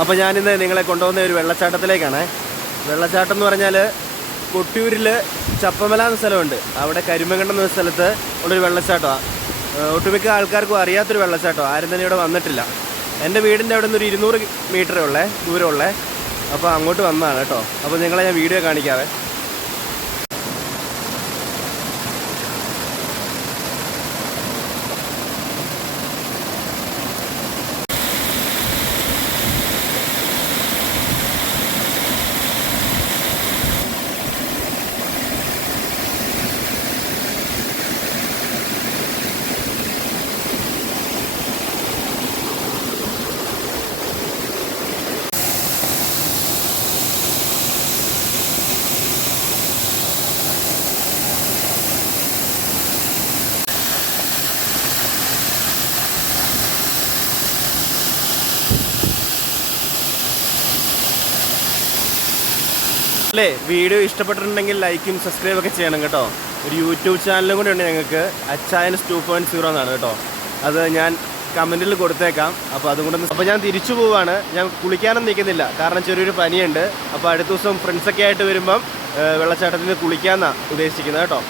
അപ്പോൾ ഞാനിന്ന് നിങ്ങളെ കൊണ്ടുപോകുന്ന ഒരു വെള്ളച്ചാട്ടത്തിലേക്കാണ്. വെള്ളച്ചാട്ടം എന്ന് പറഞ്ഞാൽ കൊട്ടിയൂരിൽ ചപ്പമല എന്ന സ്ഥലമുണ്ട്. അവിടെ കരിമങ്കണ്ടം എന്ന സ്ഥലത്ത് ഉള്ളൊരു വെള്ളച്ചാട്ടമാണ്. ഒട്ടുമിക്ക ആൾക്കാർക്കും അറിയാത്തൊരു വെള്ളച്ചാട്ടമാണ്. ആരും തന്നെ ഇവിടെ വന്നിട്ടില്ല. എൻ്റെ വീടിൻ്റെ അവിടെ നിന്ന് ഒരു 200 മീറ്ററേ ഉള്ളേ ദൂരമുള്ളേ. അപ്പോൾ അങ്ങോട്ട് വന്നതാണ് കേട്ടോ. അപ്പോൾ നിങ്ങളെ ഞാൻ വീഡിയോ കാണിക്കാവേ. അല്ലേ, വീഡിയോ ഇഷ്ടപ്പെട്ടിട്ടുണ്ടെങ്കിൽ ലൈക്കും സബ്സ്ക്രൈബൊക്കെ ചെയ്യണം കേട്ടോ. ഒരു യൂട്യൂബ് ചാനലും കൂടെ ഉണ്ട് ഞങ്ങൾക്ക്, അച്ചായൻസ് 2.0 എന്നാണ് കേട്ടോ. അത് ഞാൻ കമൻറ്റിൽ കൊടുത്തേക്കാം. അപ്പോൾ അതും കൂടെ അപ്പോൾ ഞാൻ തിരിച്ചു പോവാണ്. ഞാൻ കുളിക്കാനൊന്നും നിൽക്കുന്നില്ല, കാരണം ചെറിയൊരു പനിയുണ്ട്. അപ്പോൾ അടുത്ത ദിവസം ഫ്രണ്ട്സൊക്കെ ആയിട്ട് വരുമ്പം വെള്ളച്ചാട്ടത്തിൽ കുളിക്കാമെന്നാണ് ഉദ്ദേശിക്കുന്നത് കേട്ടോ.